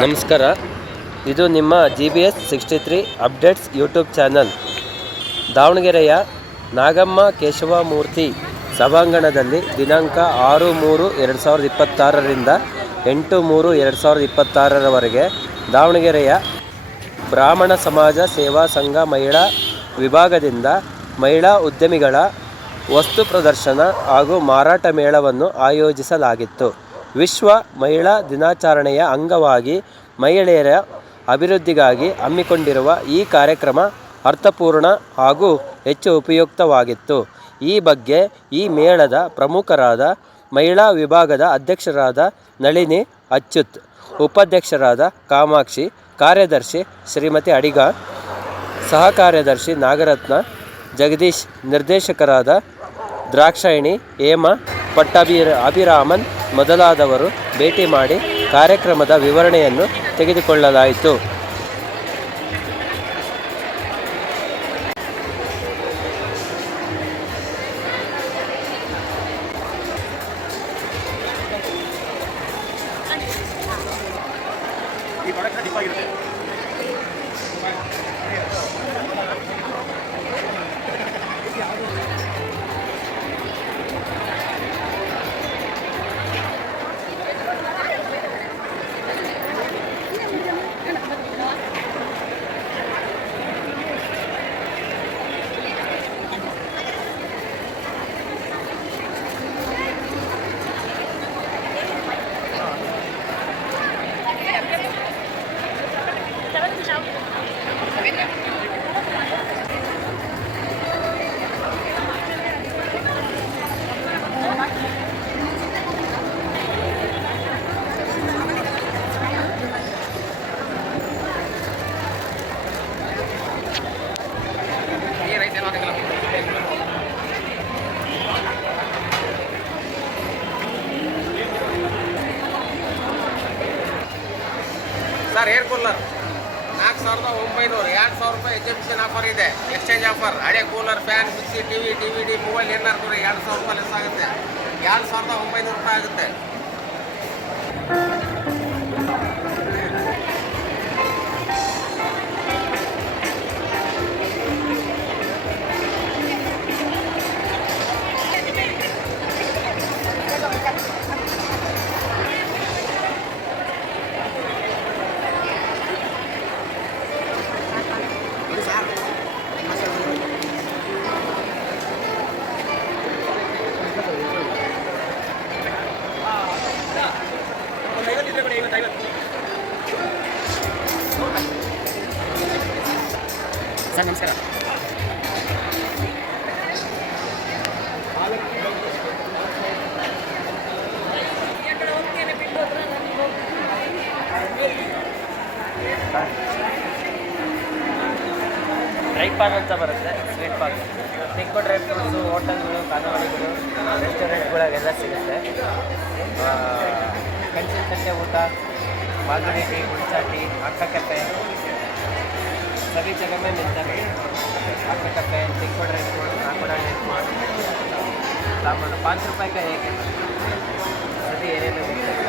ನಮಸ್ಕಾರ. ಇದು ನಿಮ್ಮ GBS 63 ಅಪ್ಡೇಟ್ಸ್ ಯೂಟ್ಯೂಬ್ ಚಾನಲ್. ದಾವಣಗೆರೆಯ ನಾಗಮ್ಮ ಕೇಶವಮೂರ್ತಿ ಸಭಾಂಗಣದಲ್ಲಿ ದಿನಾಂಕ 6/3/2026ರಿಂದ 8/3/2026ರವರೆಗೆ ದಾವಣಗೆರೆಯ ಬ್ರಾಹ್ಮಣ ಸಮಾಜ ಸೇವಾ ಸಂಘ ಮಹಿಳಾ ವಿಭಾಗದಿಂದ ಮಹಿಳಾ ಉದ್ಯಮಿಗಳ ವಸ್ತು ಪ್ರದರ್ಶನ ಹಾಗೂ ಮಾರಾಟ ಮೇಳವನ್ನು ಆಯೋಜಿಸಲಾಗಿತ್ತು. ವಿಶ್ವ ಮಹಿಳಾ ದಿನಾಚರಣೆಯ ಅಂಗವಾಗಿ ಮಹಿಳೆಯರ ಅಭಿವೃದ್ಧಿಗಾಗಿ ಹಮ್ಮಿಕೊಂಡಿರುವ ಈ ಕಾರ್ಯಕ್ರಮ ಅರ್ಥಪೂರ್ಣ ಹಾಗೂ ಹೆಚ್ಚು ಉಪಯುಕ್ತವಾಗಿತ್ತು. ಈ ಬಗ್ಗೆ ಈ ಮೇಳದ ಪ್ರಮುಖರಾದ ಮಹಿಳಾ ವಿಭಾಗದ ಅಧ್ಯಕ್ಷರಾದ ನಳಿನಿ ಅಚ್ಯುತ್, ಉಪಾಧ್ಯಕ್ಷರಾದ ಕಾಮಾಕ್ಷಿ, ಕಾರ್ಯದರ್ಶಿ ಶ್ರೀಮತಿ ಅಡಿಗ, ಸಹ ಕಾರ್ಯದರ್ಶಿ ನಾಗರತ್ನ, ಜಗದೀಶ್, ನಿರ್ದೇಶಕರಾದ ದ್ರಾಕ್ಷಾಯಿಣಿ, ಹೇಮಾ, ಅಭಿರಾಮನ್ ಮೊದಲಾದವರು ಭೇಟಿ ಮಾಡಿ ಕಾರ್ಯಕ್ರಮದ ವಿವರಣೆಯನ್ನು ತೆಗೆದುಕೊಳ್ಳಲಾಯಿತು. ಸರ್, ಏರ್ ಕೂಲರ್ 4,900, 2,000 ರೂಪಾಯಿ ಎಕ್ಸಿಬಿಷನ್ ಆಫರ್ ಇದೆ. Exchange offer. ಹಳೆ cooler, fan, mixie, TV, DVD, mobile ಏನಾರು 2,000 ರೂಪಾಯಿ ಲೆಸ್ ಆಗುತ್ತೆ. 2,900 ರೂಪಾಯಿ ಆಗುತ್ತೆ. ಸರ್ ನಮಸ್ಕಾರ. ಡ್ರೈ ಪಾನ್ ಅಂತ ಬರುತ್ತೆ, sweet paan. Tinku dry fruits ಹೋಟೆಲ್ಗಳು, ಖಾನಾವಳಿಗಳು, ರೆಸ್ಟೋರೆಂಟ್ಗಳಿಗೆಲ್ಲ ಸಿಗುತ್ತೆ. ಕಂಚಿನ ತಟ್ಟೆ ಊಟ, ಮಾಲ್ಗುಡಿ ಟೀ, ಹುಣಸಾ ಟೀ, ಅಕ್ಕ ಕೆಫೆ, सभी जगह में मिलता है. आपका कपे, Tinku dry fruit, Nagpura dry fruit, सामान 5 रुपये का एक है. सभी एरिया में मिलता है.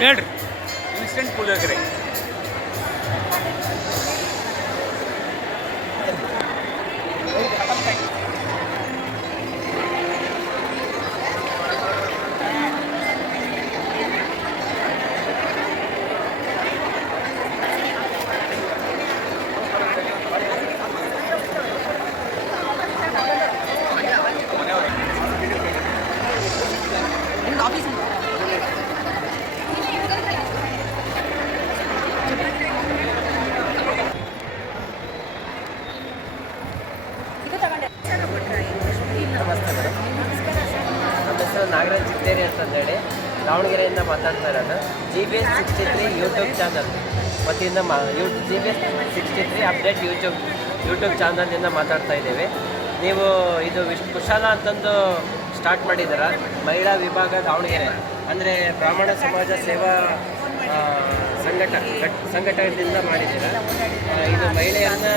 ಹೇಳ್ರಿ, ಇನ್ಸ್ಟೆಂಟ್ ಪುಳಿಯೋಗರೆ. ಮಾತಾಡ್ತಾ ಇರೋದು. GBS63 ಯೂಟ್ಯೂಬ್ ಚಾನಲ್ ವತಿಯಿಂದ GBS63 ಅಪ್ಡೇಟ್ ಯೂಟ್ಯೂಬ್ ಚಾನಲಿಂದ ಮಾತಾಡ್ತಾ ಇದ್ದೀವಿ. ನೀವು ಇದು ಕುಶಾಲ ಅಂತಂದು ಸ್ಟಾರ್ಟ್ ಮಾಡಿದ್ದೀರ, ಮಹಿಳಾ ವಿಭಾಗ ದಾವಣಗೆರೆ, ಅಂದರೆ ಬ್ರಾಹ್ಮಣ ಸಮಾಜ ಸೇವಾ ಸಂಘಟನೆಯಿಂದ ಮಾಡಿದ್ದೀರ. ಇದು ಮಹಿಳೆಯರನ್ನ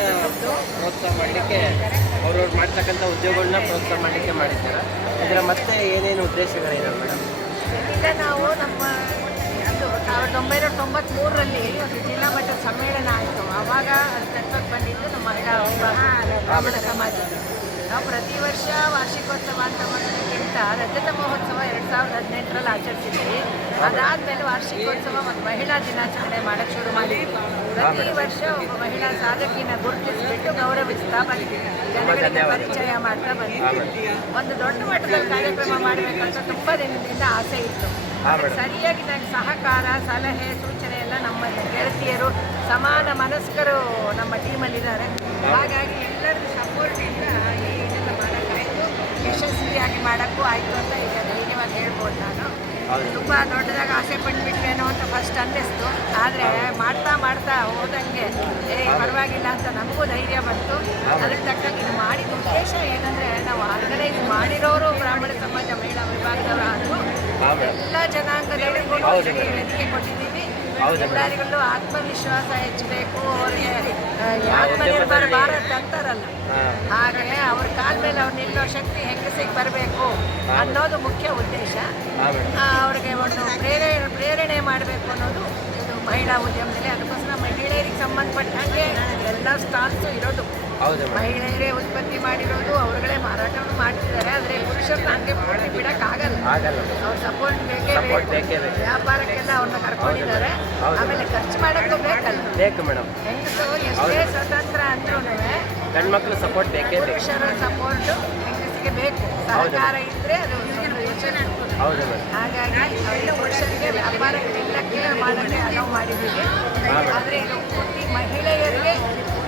ಪ್ರೋತ್ಸಾಹ ಮಾಡಲಿಕ್ಕೆ ಅವ್ರವ್ರು ಮಾಡ್ತಕ್ಕಂಥ ಉದ್ಯೋಗಗಳನ್ನ ಪ್ರೋತ್ಸಾಹ ಮಾಡಲಿಕ್ಕೆ ಮಾಡಿದ್ದೀರ. ಇದರ ಮತ್ತೆ ಏನೇನು ಉದ್ದೇಶಗಳಿದಾವೆ ಮೇಡಮ್? ಈಗ ನಾವು ನಮ್ಮ ಅದು 1993ರಲ್ಲಿ ಒಂದು ಜಿಲ್ಲಾ ಮಟ್ಟದ ಸಮ್ಮೇಳನ ಆಯಿತು. ಆವಾಗ ಅದು ತತ್ವಕ್ಕೆ ಬಂದಿದ್ದು ನಮ್ಮ ಮಹಿಳಾ ವಿಭಾಗ ಬ್ರಾಹ್ಮಣ ಸಮಾಜ. ನಾವು ಪ್ರತಿ ವರ್ಷ ವಾರ್ಷಿಕೋತ್ಸವ ಅಂತ ಮಾಡೋದಕ್ಕಿಂತ ರಜತ ಮಹೋತ್ಸವ 2018ರಲ್ಲಿ ಆಚರಿಸಿದ್ವಿ. ಅದಾದಮೇಲೆ ವಾರ್ಷಿಕೋತ್ಸವ ಮತ್ತು ಮಹಿಳಾ ದಿನಾಚರಣೆ ಮಾಡೋಕ್ಕೆ ಶುರು ಮಾಡಿದ್ವಿ. ಪ್ರತಿ ವರ್ಷ ಒಬ್ಬ ಮಹಿಳಾ ಸಾಧಕಿನ ಗುರುತಿಸಿಬಿಟ್ಟು ಗೌರವಿಸ್ತಾ ಬಂದ್ವಿ, ಜನಗಳಿಗೆ ಪರಿಚಯ ಮಾಡ್ತಾ ಬಂದ್ವಿ. ಒಂದು ದೊಡ್ಡ ಮಟ್ಟದಲ್ಲಿ ಕಾರ್ಯಕ್ರಮ ಮಾಡಬೇಕಂತ ತುಂಬ ದಿನದಿಂದ ಆಸೆ ಇತ್ತು. ಸರಿಯಾಗಿ ನನಗೆ ಸಹಕಾರ, ಸಲಹೆ, ಸೂಚನೆ ಎಲ್ಲ ನಮ್ಮ ಗೆಳತಿಯರು, ಸಮಾನ ಮನಸ್ಕರು ನಮ್ಮ ಟೀಮಲ್ಲಿದ್ದಾರೆ. ಹಾಗಾಗಿ ಎಲ್ಲರಿಗೂ ಸಪೋರ್ಟಿಂದ ಇದನ್ನು ಮಾಡೋಕ್ಕಾಯಿತು, ಯಶಸ್ವಿಯಾಗಿ ಮಾಡೋಕ್ಕೂ ಆಯಿತು ಅಂತ ಈಗ ಧೈರ್ಯವಾಗಿ ಹೇಳ್ಬೋದು. ನಾನು ತುಂಬ ದೊಡ್ಡದಾಗಿ ಆಸೆ ಪಟ್ಬಿಟ್ವೇನೋ ಅಂತ ಫಸ್ಟ್ ಅನ್ನಿಸ್ತು. ಆದರೆ ಮಾಡ್ತಾ ಹೋದಂಗೆ ಪರವಾಗಿಲ್ಲ ಅಂತ ನಮಗೂ ಧೈರ್ಯ ಬಂತು. ಅದಕ್ಕೆ ತಕ್ಕಂಗೆ ಇದು ಮಾಡಿದ ಉದ್ದೇಶ ಏನಂದರೆ, ನಾವು ಆರ್ಗನೈಸ್ ಮಾಡಿರೋರು ಬ್ರಾಹ್ಮಣ ಸಮಾಜ ಮಹಿಳಾ ವಿಭಾಗದವರು ಆದರೂ ಎಲ್ಲ ಜನಾಂಗದವರಿಗೂ ವೇದಿಕೆ ಕೊಟ್ಟಿದ್ದೀವಿ. ಎಲ್ಲರಿಗೂ ಆತ್ಮವಿಶ್ವಾಸ ಹೆಚ್ಚಬೇಕು, ಅವರಿಗೆ ಆತ್ಮನಿರ್ಭರ ಭಾರತ್ ಅಂತಾರಲ್ಲ, ಹಾಗೆ ಅವ್ರ ಕಾಲ ಮೇಲೆ ಅವ್ರು ನಿಲ್ಲೋ ಶಕ್ತಿ ಹೆಂಗಸಿಗೆ ಬರಬೇಕು ಅನ್ನೋದು ಮುಖ್ಯ ಉದ್ದೇಶ. ಅವ್ರಿಗೆ ಒಂದು ಪ್ರೇರಣೆ ಮಾಡಬೇಕು ಅನ್ನೋದು ಇದು ಮಹಿಳಾ ಉದ್ಯಮದಲ್ಲಿ. ಅದಕ್ಕೋಸ್ಕರ ಮಹಿಳೆಯರಿಗೆ ಸಂಬಂಧಪಟ್ಟಂಗೆ ಎಲ್ಲ ಸ್ಟಾಲ್ಸು ಇರೋದು ಮಹಿಳೆಯರೇ ಉತ್ಪತ್ತಿ ಮಾಡಿರೋದು, ಅವ್ರುಗಳೇ ಮಾರಾಟವನ್ನು ಮಾಡ್ತಿದ್ದಾರೆ. ಆದರೆ ಪುರುಷರು ಹಂಗೆ ಪೂರ್ತಿ ಬಿಡೋಕ್ಕಾಗಲ್ಲ, ಅವ್ರ ಸಪೋರ್ಟ್ ಬೇಕೇ ಬೇಕು. ವ್ಯಾಪಾರಕ್ಕೆಲ್ಲ ಅವ್ರನ್ನ ಕರ್ಕೊಂಡಿದ್ದಾರೆ. ಆಮೇಲೆ ಖರ್ಚು ಮಾಡೋಕ್ಕೂ ಬೇಕು ಮೇಡಮ್. ಹೆಂಗಸು ಎಷ್ಟೇ ಸ್ವತಂತ್ರ ಅಂದ್ರೂ ಗಂಡ್ಮಕ್ಳು ಸಪೋರ್ಟ್ ಬೇಕೇ ಬೇಕು. ಪುರುಷರ ಸಪೋರ್ಟು ಹೆಂಗಸಿಗೆ ಬೇಕು. ಸಹಕಾರ ಇದ್ದರೆ ಅದು ಹಾಗಾಗಿ ಅವರಿಗೆ ಪುರುಷರಿಗೆ ವ್ಯಾಪಾರಕ್ಕೆ ನಿಲ್ಲಕ್ಕೆ ಮಾಡೋಕ್ಕೆ ಅಲೋ ಮಾಡಿದ್ದೀವಿ. ಆದರೆ ಇದು ಪೂರ್ತಿ ಮಹಿಳೆಯರಿಗೆ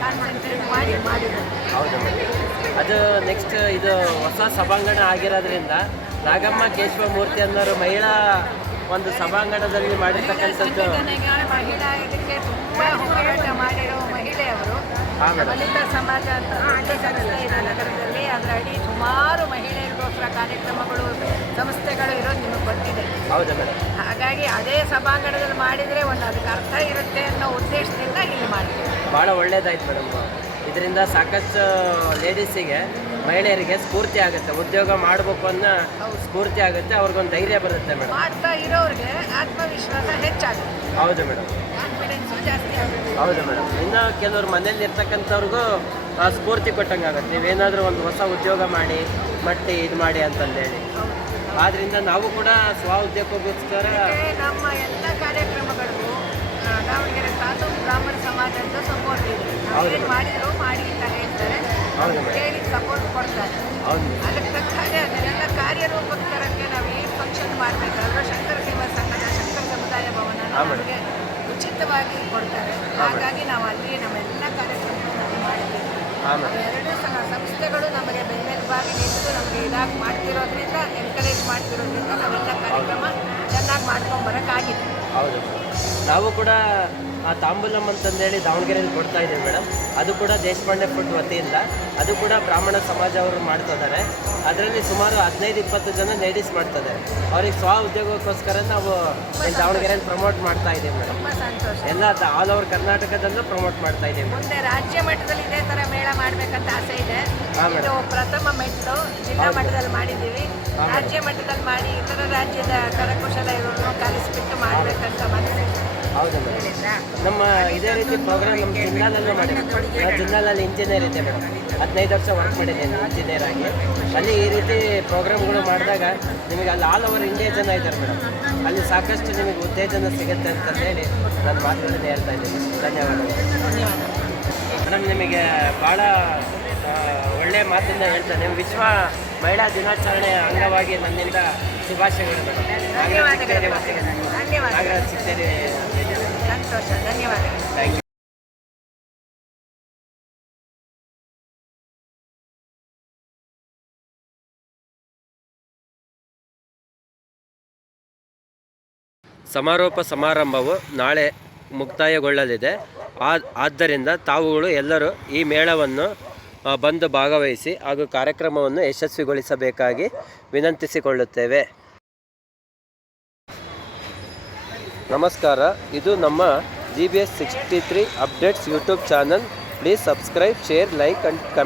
ಕಾನ್ಸಂಟ್ರೇಟ್ ಮಾಡಿದ್ದಾರೆ. ಹೌದು ಮೇಡಮ್. ಅದು ನೆಕ್ಸ್ಟ್ ಇದು ಹೊಸ ಸಭಾಂಗಣ ಆಗಿರೋದ್ರಿಂದ ನಾಗಮ್ಮ ಕೇಶವಮೂರ್ತಿ ಅನ್ನೋರು ಮಹಿಳಾ ಒಂದು ಸಭಾಂಗಣದಲ್ಲಿ ಮಾಡಿರ್ತಕ್ಕಂಥದ್ದು. ಮಹಿಳಾ ಇದಕ್ಕೆ ತುಂಬ ಹೋರಾಟ ಮಾಡಿರೋ ಮಹಿಳೆಯವರು ವನಿತಾ ಸಮಾಜ ಅಂತ ದೊಡ್ಡ ಸಂಸ್ಥೆ ಇದೆ ನಗರದಲ್ಲಿ. ಅದರ ಅಡಿ ಸುಮಾರು ಮಹಿಳೆಯರಿಗೋಸ್ಕರ ಕಾರ್ಯಕ್ರಮಗಳು, ಸಂಸ್ಥೆಗಳು ಇರೋದು ನಿಮಗೆ ಗೊತ್ತಿದೆ. ಹೌದು ಮೇಡಮ್. ಹಾಗಾಗಿ ಅದೇ ಸಭಾಂಗಣದಲ್ಲಿ ಮಾಡಿದರೆ ಒಂದು ಅದಕ್ಕೆ ಅರ್ಥ ಇರುತ್ತೆ ಅನ್ನೋ ಉದ್ದೇಶದಿಂದ ಇಲ್ಲಿ ಮಾಡ್ತೀವಿ. ಭಾಳ ಒಳ್ಳೇದಾಯ್ತು ಮೇಡಮ್. ಇದರಿಂದ ಸಾಕಷ್ಟು ಲೇಡೀಸಿಗೆ, ಮಹಿಳೆಯರಿಗೆ ಸ್ಫೂರ್ತಿ ಆಗುತ್ತೆ, ಉದ್ಯೋಗ ಮಾಡಬೇಕು ಅನ್ನೋ ಸ್ಫೂರ್ತಿ ಆಗುತ್ತೆ, ಅವ್ರಿಗೊಂದು ಧೈರ್ಯ ಬರುತ್ತೆ ಮೇಡಮ್. ಮಾಡ್ತಾ ಇರೋರಿಗೆ ಆತ್ಮವಿಶ್ವಾಸ ಹೆಚ್ಚಾಗುತ್ತೆ. ಹೌದು ಮೇಡಮ್. ಕಾನ್ಫಿಡೆನ್ಸು ಜಾಸ್ತಿ ಆಗುತ್ತೆ. ಹೌದು ಮೇಡಮ್. ಇನ್ನು ಕೆಲವರು ಮನೇಲಿ ಇರ್ತಕ್ಕಂಥವ್ರಿಗೂ ಸ್ಫೂರ್ತಿ ಕೊಟ್ಟಂಗೆ ಆಗುತ್ತೆ. ನೀವೇನಾದರೂ ಒಂದು ಹೊಸ ಉದ್ಯೋಗ ಮಾಡಿ ಇದು ಮಾಡಿ ಅಂತಂದೇಳಿ. ಆದ್ದರಿಂದ ನಾವು ಕೂಡ ಸ್ವ ಉದ್ಯೋಗಕ್ಕೋಸ್ಕರ ನಮ್ಮ ಎಲ್ಲ ಕಾರ್ಯಕ್ರಮಗಳಿಗೂ ದಾವಣಗೆರೆ ತಾಲೂಕು ಬ್ರಾಹ್ಮಣ ಸಮಾಜದ ಸಪೋರ್ಟ್ ಇದೆ. ಏನು ಮಾಡಿದ್ರು ಮಾಡಿ ಅಂತ ಹೇಳ್ತಾರೆ, ಕೇಳಿ ಸಪೋರ್ಟ್ ಕೊಡ್ತಾರೆ. ಅದಕ್ಕೆ ತಕ್ಕ ಹಾಗೆ ಅದನ್ನೆಲ್ಲ ಕಾರ್ಯರೂಪಕ್ಕೆ ತರಕ್ಕೆ ನಾವು ಏನು ಫಂಕ್ಷನ್ ಮಾಡಬೇಕಾದ್ರೂ ಶಂಕರ ಸೇವಾ ಸಂಘದ ಶಂಕರ ಸಮುದಾಯ ಭವನ ನಮಗೆ ಉಚಿತವಾಗಿ ಕೊಡ್ತಾರೆ. ಹಾಗಾಗಿ ನಾವು ಅಲ್ಲಿ ನಮ್ಮೆಲ್ಲ ಕಾರ್ಯಕ್ರಮಗಳನ್ನು ಮಾಡಿದ್ದೀವಿ. ಎರಡು ಸಂಸ್ಥೆಗಳು ನಮಗೆ ಬೆನ್ನೆಲುಬಾಗಿ ನಿಂತು ನಮಗೆ ಇದಾಗಿ ಮಾಡ್ತಿರೋದ್ರಿಂದ, ಎನ್ಕರೇಜ್ ಮಾಡ್ತಿರೋದ್ರಿಂದ ನಾವೆಲ್ಲ ಕಾರ್ಯಕ್ರಮ ಚೆನ್ನಾಗಿ ಮಾಡ್ಕೊಂಡು ಬರೋಕ್ಕಾಗಿದೆ. ಹೌದು. ನಾವು ಕೂಡ ತಾಂಬೂಲಂ ಅಂತಂದೇಳಿ ದಾವಣಗೆರೆಯಲ್ಲಿ ಕೊಡ್ತಾ ಇದ್ದೀವಿ ಮೇಡಮ್. ಅದು ಕೂಡ ದೇಶಪಾಂಡೆ ಫುಡ್ ವತಿಯಿಂದ, ಅದು ಕೂಡ ಬ್ರಾಹ್ಮಣ ಸಮಾಜ ಅವರು ಮಾಡ್ತಿದ್ದಾರೆ. ಅದರಲ್ಲಿ ಸುಮಾರು 15-20 ಜನ ಲೇಡೀಸ್ ಮಾಡ್ತಿದ್ದಾರೆ. ಅವ್ರಿಗೆ ಸ್ವ ಉದ್ಯೋಗಕ್ಕೋಸ್ಕರ ನಾವು ದಾವಣಗೆರೆಯಲ್ಲಿ ಪ್ರಮೋಟ್ ಮಾಡ್ತಾ ಇದ್ದೀವಿ ಮೇಡಮ್. ತುಂಬ ಸಂತೋಷ. ಎಲ್ಲ ಆಲ್ ಓವರ್ ಕರ್ನಾಟಕದಲ್ಲೂ ಪ್ರಮೋಟ್ ಮಾಡ್ತಾ ಇದ್ದೀವಿ. ಮುಂದೆ ರಾಜ್ಯ ಮಟ್ಟದಲ್ಲಿ ಇದೇ ಥರ ಮೇಳ ಮಾಡಬೇಕಂತ ಆಸೆ ಇದೆ. ಇದು ಪ್ರಥಮ ಮೆಟ್ಟು ಜಿಲ್ಲಾ ಮಟ್ಟದಲ್ಲಿ ಮಾಡಿದ್ದೀವಿ. ರಾಜ್ಯ ಮಟ್ಟದಲ್ಲಿ ಮಾಡಿ ಇತರ ರಾಜ್ಯದ ಕರಕುಶಲ ಇರೋರು ಕಲಿಸ್ಬಿಟ್ಟು ಮಾಡಬೇಕಂತ ಮನಸ್ಸು. ಹೌದು ಮೇಡಮ್. ನಮ್ಮ ಇದೇ ರೀತಿ ಪ್ರೋಗ್ರಾಮ್ ನಮ್ಮ ಜಿಲ್ಲಾಲಲ್ಲೂ ಮಾಡಿದ್ದೀವಿ. ನಾನು ಜಿಲ್ಲಾಲಲ್ಲಿ ಇಂಜಿನಿಯರ್ ಇದೆ ಮೇಡಮ್. 15 ವರ್ಷ ವರ್ಕ್ ಮಾಡಿದ್ದೇನೆ ಇಂಜಿನಿಯರ್ ಆಗಿ. ಅಲ್ಲಿ ಈ ರೀತಿ ಪ್ರೋಗ್ರಾಮ್ಗಳು ಮಾಡಿದಾಗ ನಿಮಗೆ ಅಲ್ಲಿ ಆಲ್ ಓವರ್ ಇಂಡಿಯಾ ಜನ ಇದ್ದಾರೆ ಮೇಡಮ್. ಅಲ್ಲಿ ಸಾಕಷ್ಟು ನಿಮಗೆ ಉತ್ತೇಜನ ಸಿಗುತ್ತೆ ಅಂತ ಹೇಳಿ ನಾನು ಮಾತುಗಳನ್ನು ಹೇಳ್ತಾ ಇದ್ದೀನಿ. ಧನ್ಯವಾದಗಳು ಮೇಡಮ್. ನಿಮಗೆ ಭಾಳ ಒಳ್ಳೆಯ ಮಾತನ್ನು ಹೇಳ್ತಾನೆ. ವಿಶ್ವ ಮಹಿಳಾ ದಿನಾಚರಣೆ ಅಂಗವಾಗಿ ನನ್ನಿಂದ ಶುಭಾಶಯಗಳು ಮೇಡಮ್. ನಾಗರಾಜ್ ಸಿಗ್ತೇನೆ. ಸಂತೋಷ. ಧನ್ಯವಾದಗಳು. Thank you. ಸಮಾರೋಪ ಸಮಾರಂಭವು ನಾಳೆ ಮುಕ್ತಾಯಗೊಳ್ಳಲಿದೆ. ಆದ್ದರಿಂದ ತಾವುಗಳು ಎಲ್ಲರೂ ಈ ಮೇಳವನ್ನು ಬಂದು ಭಾಗವಹಿಸಿ ಹಾಗೂ ಕಾರ್ಯಕ್ರಮವನ್ನು ಯಶಸ್ವಿಗೊಳಿಸಬೇಕಾಗಿ ವಿನಂತಿಸಿಕೊಳ್ಳುತ್ತೇವೆ. ನಮಸ್ಕಾರ. ಇದು ನಮ್ಮ GBS 63 updates YouTube channel. Please subscribe, share, like and comment.